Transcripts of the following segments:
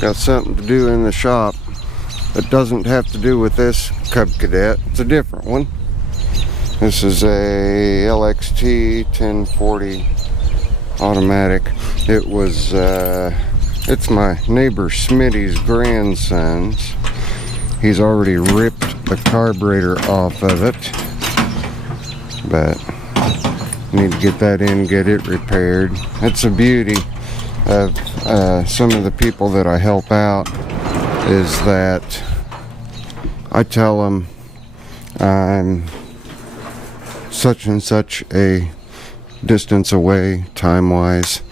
got something to do in the shop that doesn't have to do with this Cub Cadet. It's a different one. This is a LXT 1040 automatic. It was it's my neighbor Smitty's grandson's. He's already ripped the carburetor off of it, but need to get that in, get it repaired. It's a beauty of some of the people that I help out is that I tell them I'm such and such a distance away time-wise,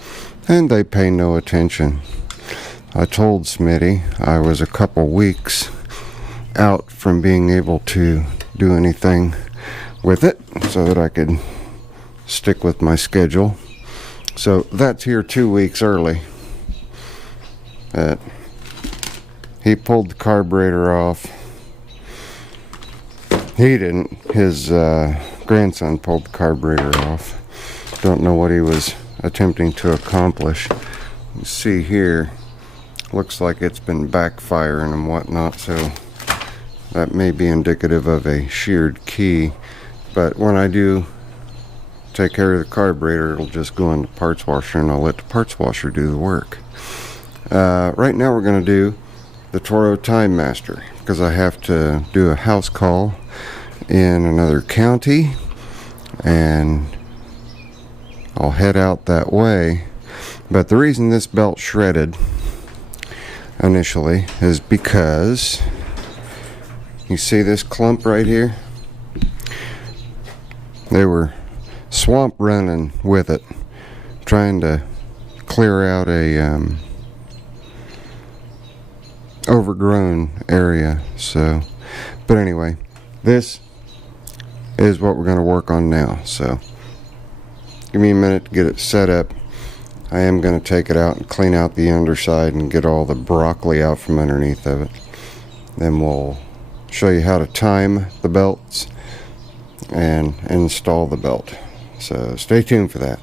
and they pay no attention. I told Smitty I was a couple weeks out from being able to do anything with it so that I could stick with my schedule. So that's here 2 weeks early. He pulled the carburetor off. He didn't. His grandson pulled the carburetor off. Don't know what he was attempting to accomplish. You see here, looks like it's been backfiring and whatnot, so that may be indicative of a sheared key. But when I do take care of the carburetor, it'll just go in the parts washer and I'll let the parts washer do the work. Right now we're going to do the Toro Timemaster because I have to do a house call in another county and I'll head out that way. But the reason this belt shredded initially is because you see this clump right here? They were swamp running with it, trying to clear out a overgrown area. So, but anyway, this is what we're going to work on now. So give me a minute to get it set up. I am going to take it out and clean out the underside and get all the broccoli out from underneath of it. Then we'll show you how to time the belts and install the belt. So stay tuned for that.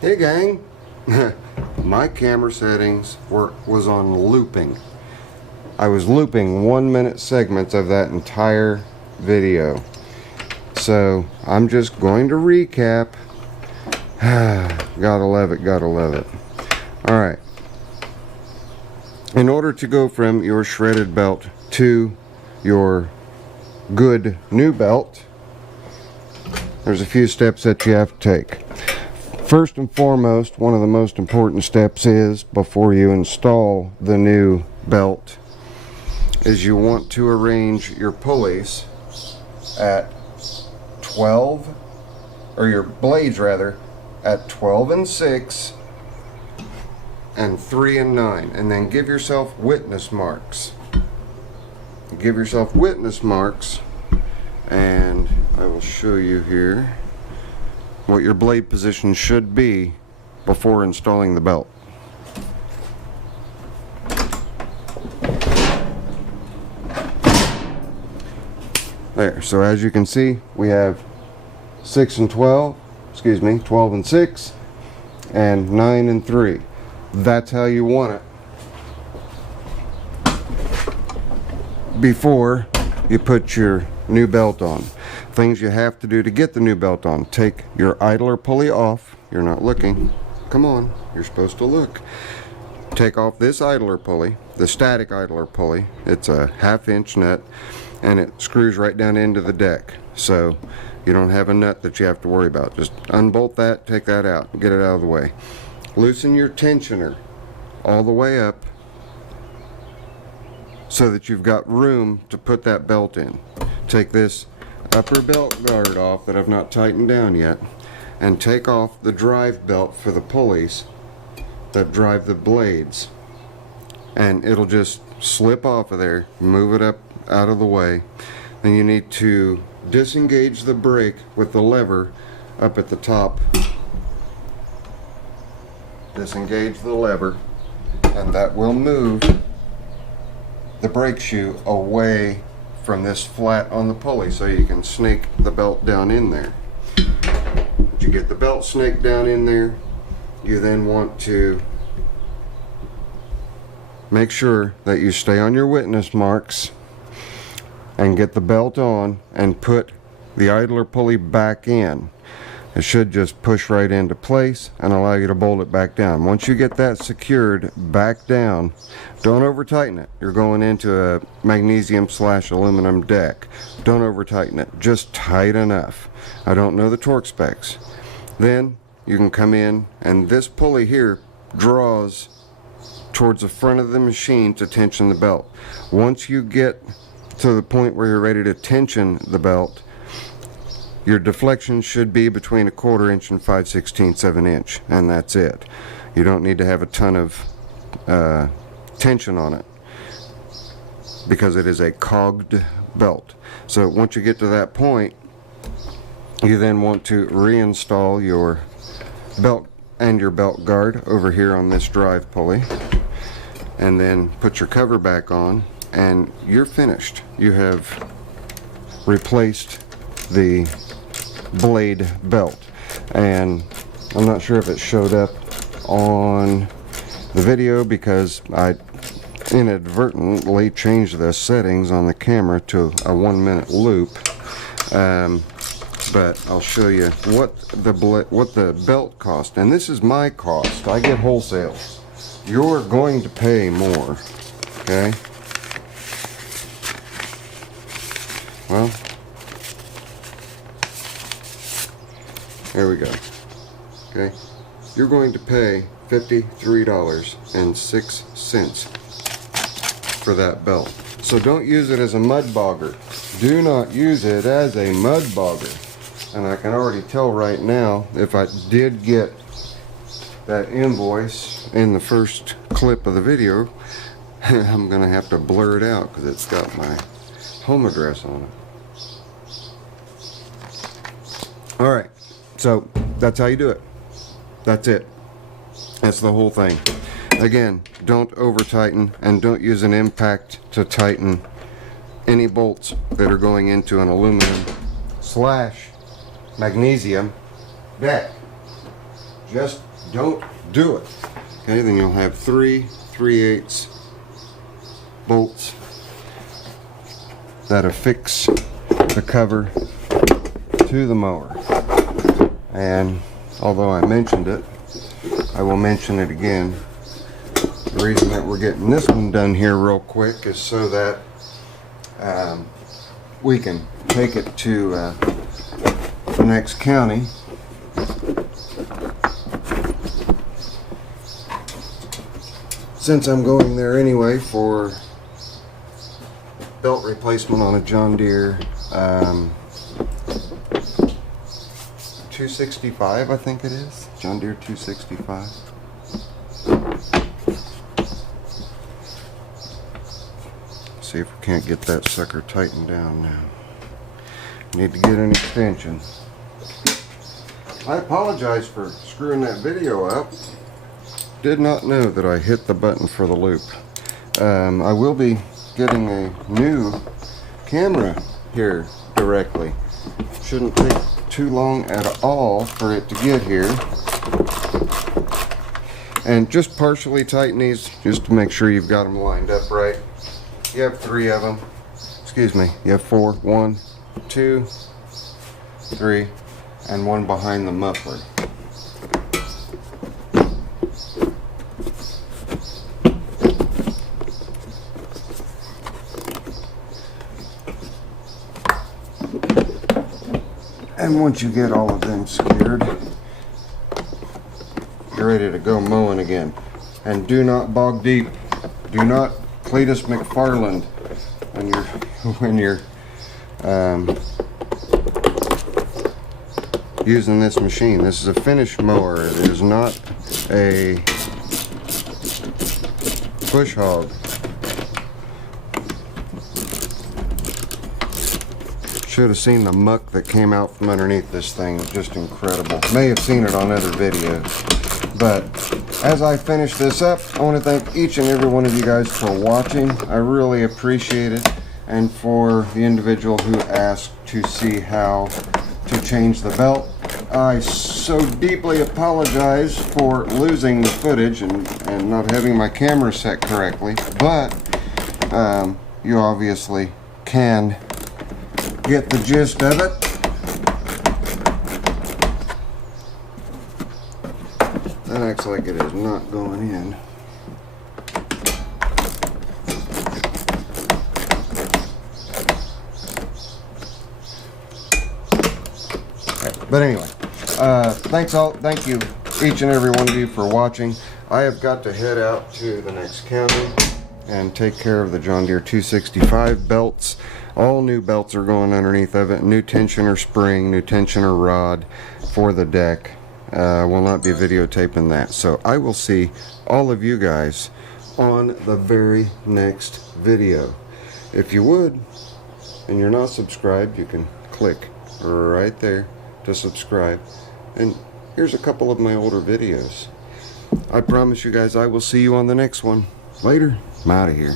Hey gang, my camera settings was on looping. I was looping 1 minute segments of that entire video. So I'm just going to recap. Gotta love it, gotta love it. Alright. In order to go from your shredded belt to your good new belt, there's a few steps that you have to take. First and foremost, one of the most important steps is, before you install the new belt, is you want to arrange your pulleys at 12, or your blades rather, at 12 and 6 and 3 and 9, and then give yourself witness marks. Give yourself witness marks, and I will show you here what your blade position should be before installing the belt. There, so as you can see, we have 12 and 6 and 9 and 3. That's how you want it before you put your new belt on. Things you have to do to get the new belt on: take your idler pulley off. You're not looking. Come on, you're supposed to look. Take off this idler pulley, the static idler pulley. It's a 1/2 inch nut and it screws right down into the deck, so you don't have a nut that you have to worry about. Just unbolt that, take that out, get it out of the way. Loosen your tensioner all the way up so that you've got room to put that belt in. Take this upper belt guard off that I've not tightened down yet, and take off the drive belt for the pulleys that drive the blades, and it'll just slip off of there. Move it up out of the way. Then you need to disengage the brake with the lever up at the top. Disengage the lever, and that will move the brake shoe away from this flat on the pulley so you can snake the belt down in there. Once you get the belt snaked down in there, you then want to make sure that you stay on your witness marks and get the belt on and put the idler pulley back in. It should just push right into place and allow you to bolt it back down. Once you get that secured back down, don't over tighten it. You're going into a magnesium / aluminum deck. Don't over tighten it, just tight enough. I don't know the torque specs. Then you can come in, and this pulley here draws towards the front of the machine to tension the belt. Once you get to the point where you're ready to tension the belt, your deflection should be between 1/4 inch and 5/16 inch, and that's it. You don't need to have a ton of tension on it because it is a cogged belt. So once you get to that point, you then want to reinstall your belt and your belt guard over here on this drive pulley, and then put your cover back on, and you're finished. You have replaced the blade belt. And I'm not sure if it showed up on the video because I inadvertently changed the settings on the camera to a 1-minute loop, but I'll show you what the belt cost. And this is my cost. I get wholesale. You're going to pay more. Okay, well, there we go. Okay, you're going to pay $53.06 for that belt. So don't use it as a mud bogger. Do not use it as a mud bogger. And I can already tell right now, if I did get that invoice in the first clip of the video, I'm gonna have to blur it out because it's got my home address on it. All right. So that's how you do it. That's it. That's the whole thing. Again, don't over tighten, and don't use an impact to tighten any bolts that are going into an aluminum / magnesium deck. Just don't do it. Okay, then you'll have 3 3/8 bolts that affix the cover to the mower. And although I mentioned it, I will mention it again. The reason that we're getting this one done here real quick is so that we can take it to the next county since I'm going there anyway for belt replacement on a John Deere 265, I think it is. John Deere 265. See if we can't get that sucker tightened down now. Need to get an extension. I apologize for screwing that video up. Did not know that I hit the button for the loop. I will be getting a new camera here directly. Shouldn't take too long at all for it to get here. And just partially tighten these just to make sure you've got them lined up right. You have 3 of them. Excuse me, you have 4. 1, 2, 3, and 1 behind the muffler. And once you get all of them secured, you're ready to go mowing again. And do not bog deep. Do not Cletus McFarland when you're using this machine. This is a finish mower. It is not a push hog. Should have seen the muck that came out from underneath this thing. Just incredible. May have seen it on other videos. But as I finish this up, I want to thank each and every one of you guys for watching. I really appreciate it. And for the individual who asked to see how to change the belt, I so deeply apologize for losing the footage and not having my camera set correctly, but you obviously can get the gist of it. That acts like it is not going in. But anyway, thank you each and every one of you for watching. I have got to head out to the next county and take care of the John Deere 265 belts. All new belts are going underneath of it. New tensioner spring, new tensioner rod for the deck. I will not be videotaping that. So I will see all of you guys on the very next video. If you would, and you're not subscribed, you can click right there to subscribe. And here's a couple of my older videos. I promise you guys I will see you on the next one. Later. I'm out of here.